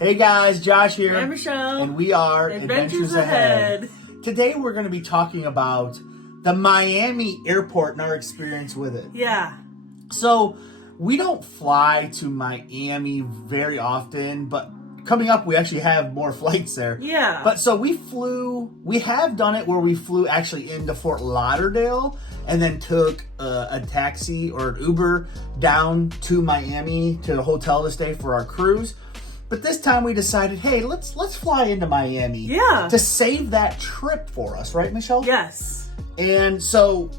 Hey guys, Josh here. I'm Michelle. And we are Adventures Ahead. Today we're going to be talking about the Miami airport and our experience with it. Yeah. So, we don't fly to Miami very often, but coming up we actually have more flights there. Yeah. But so we have done it where we flew actually into Fort Lauderdale and then took a taxi or an Uber down to Miami to the hotel to stay for our cruise. But this time we decided, hey, let's fly into Miami. Yeah. To save that trip for us, right, Michelle? Yes. And so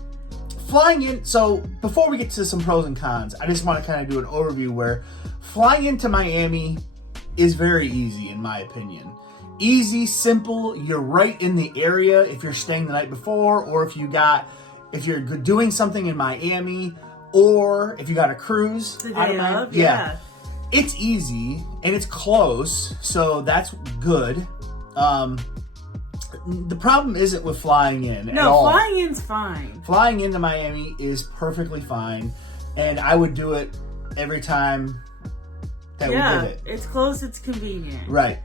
flying in, so before we get to some pros and cons, I just want to kind of do an overview where flying into Miami is very easy in my opinion. Easy, simple, you're right in the area if you're staying the night before, or if you're doing something in Miami, or if you got a cruise. The day of, yeah. It's easy and it's close, so that's good. The problem isn't with flying in at all. No, flying in's fine. Flying into Miami is perfectly fine, and I would do it every time that we did it. It's close, it's convenient. Right.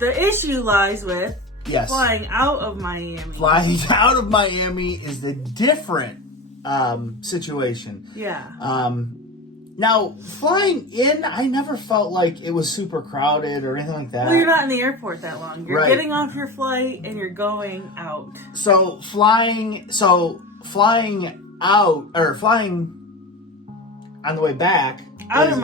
The issue lies with flying out of Miami. Flying out of Miami is the different situation. Yeah. Now, flying in, I never felt like it was super crowded or anything like that. Well, you're not in the airport that long. You're Right. getting off your flight and you're going out. So flying on the way back Out of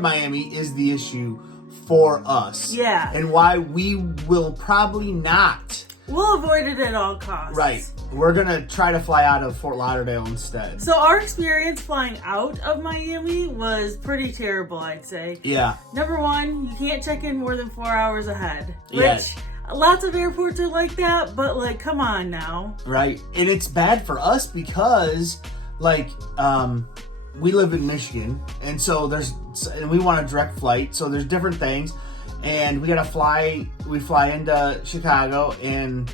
Miami is the issue for us. Yeah. And why we will probably not. We'll avoid it at all costs. Right. We're going to try to fly out of Fort Lauderdale instead. So our experience flying out of Miami was pretty terrible, I'd say. Yeah. Number one, you can't check in more than 4 hours ahead. Yes. Which, lots of airports are like that, but like, come on now. Right. And it's bad for us because, like, we live in Michigan, and so and we want a direct flight, so there's different things, and we fly into Chicago, and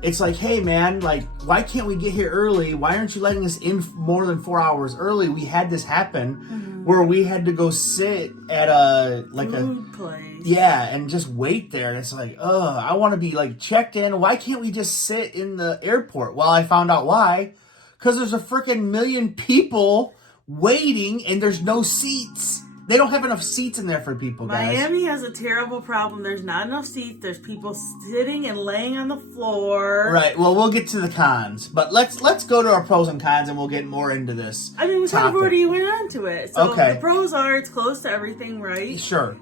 it's like, hey man, like, why can't we get here early? Why aren't you letting us in more than 4 hours early? We had this happen where we had to go sit at a food place. Yeah, and just wait there, and it's like, I want to be like checked in. Why can't we just sit in the airport? Well, I found out why. Because there's a freaking million people waiting, and there's no seats. They don't have enough seats in there for people, guys. Miami has a terrible problem. There's not enough seats. There's people sitting and laying on the floor. Right. Well, we'll get to the cons, but let's go to our pros and cons, and we'll get more into this. I mean, we kind of already went on to it. So okay. The pros are it's close to everything, right? Sure.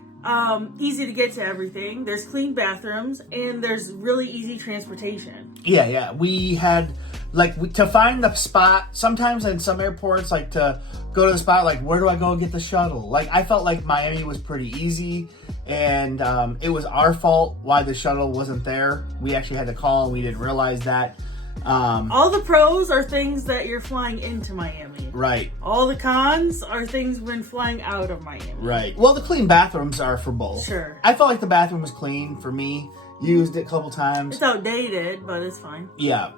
Easy to get to everything. There's clean bathrooms, and there's really easy transportation. Yeah. We had to find the spot. Sometimes in some airports, like to go to the spot, like where do I go get the shuttle? Like I felt like Miami was pretty easy, and it was our fault why the shuttle wasn't there. We actually had to call, and we didn't realize that. All the pros are things that you're flying into Miami. Right. All the cons are things when flying out of Miami. Right. Well, the clean bathrooms are for both. Sure. I felt like the bathroom was clean for me. Used it a couple times. It's outdated, but it's fine. Yeah.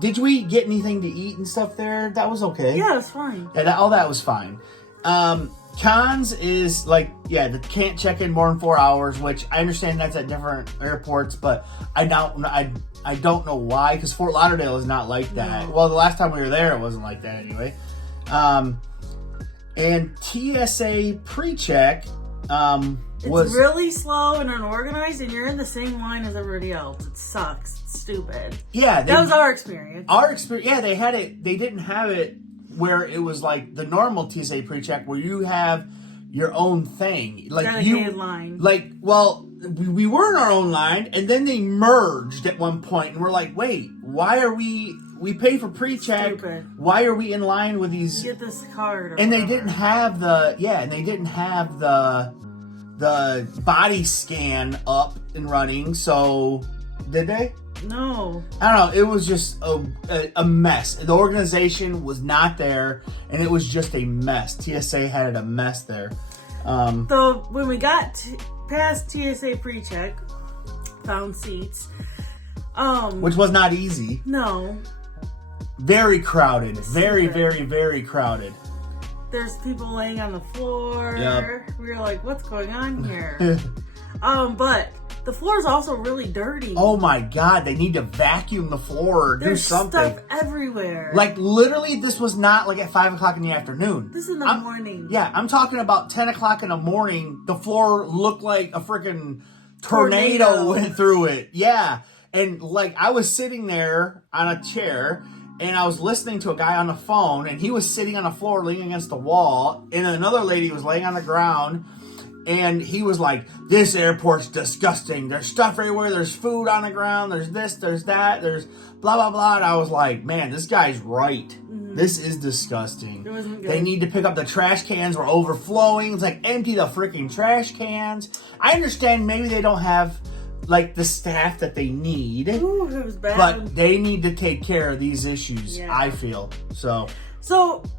Did we get anything to eat and stuff there? That was okay. Yeah, it was fine. Yeah, all that was fine. Cons is they can't check in more than 4 hours, which I understand that's at different airports, but I don't know why, because Fort Lauderdale is not like that. No. Well, the last time we were there, it wasn't like that anyway. And TSA pre-check it's really slow and unorganized, and you're in the same line as everybody else. It sucks. It's stupid. Yeah. That was our experience. Yeah, they had it. They didn't have it where it was like the normal TSA pre-check where you have your own thing. Like dedicated line. Like, well, we were in our own line, and then they merged at one point, and we're like, wait, why are we pay for pre-check? Stupid. Why are we in line with these? Get this card. And they didn't have the body scan up and running, so did they? No. I don't know. It was just a mess. The organization was not there, and it was just a mess. TSA had a mess there. So when we got past TSA pre-check, found seats. Which was not easy. No. Very crowded. Very, very, very crowded. There's people laying on the floor. Yep. We were like, what's going on here? But the floor is also really dirty. Oh my God, they need to vacuum the floor or There's do something. stuff everywhere. Like literally, this was not like at 5 o'clock in the afternoon. This is in the morning. Yeah, I'm talking about 10 o'clock in the morning. The floor looked like a freaking tornado went through it. Yeah. And like I was sitting there on a chair and I was listening to a guy on the phone and he was sitting on the floor leaning against the wall and another lady was laying on the ground and he was like, this airport's disgusting. There's stuff everywhere. There's food on the ground. There's this, there's that. There's blah, blah, blah. And I was like, man, this guy's right. Mm-hmm. This is disgusting. It wasn't good. They need to pick up the trash cans. Were overflowing. It's like empty the freaking trash cans. I understand maybe they don't have like the staff that they need. Ooh, it was bad. But they need to take care of these issues, I feel. So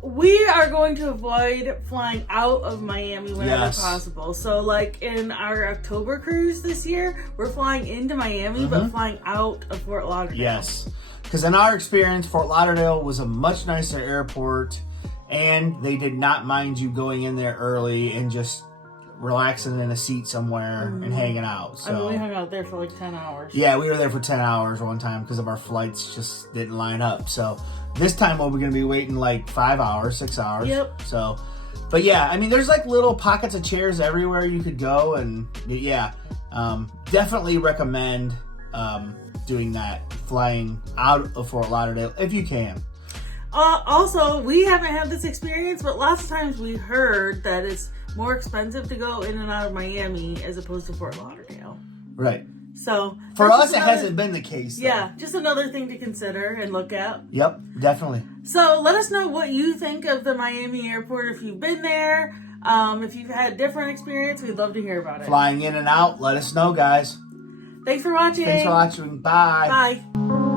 we are going to avoid flying out of Miami whenever possible. So like in our October cruise this year, we're flying into Miami, but flying out of Fort Lauderdale. Yes. Because in our experience, Fort Lauderdale was a much nicer airport and they did not mind you going in there early and just relaxing in a seat somewhere and hanging out. So I mean, we hung out there for like 10 hours. Yeah, we were there for 10 hours one time because of our flights just didn't line up. So this time we're going to be waiting like 5 hours, 6 hours. Yep. So, but yeah, I mean, there's like little pockets of chairs everywhere you could go. And yeah, definitely recommend doing that, flying out of Fort Lauderdale if you can. Also, we haven't had this experience, but lots of times we heard that it's more expensive to go in and out of Miami as opposed to Fort Lauderdale. Right. So for us, it hasn't been the case. Though. Yeah, just another thing to consider and look at. Yep, definitely. So let us know what you think of the Miami airport if you've been there. If you've had a different experience, we'd love to hear about it. Flying in and out, let us know, guys. Thanks for watching. Thanks for watching. Bye. Bye.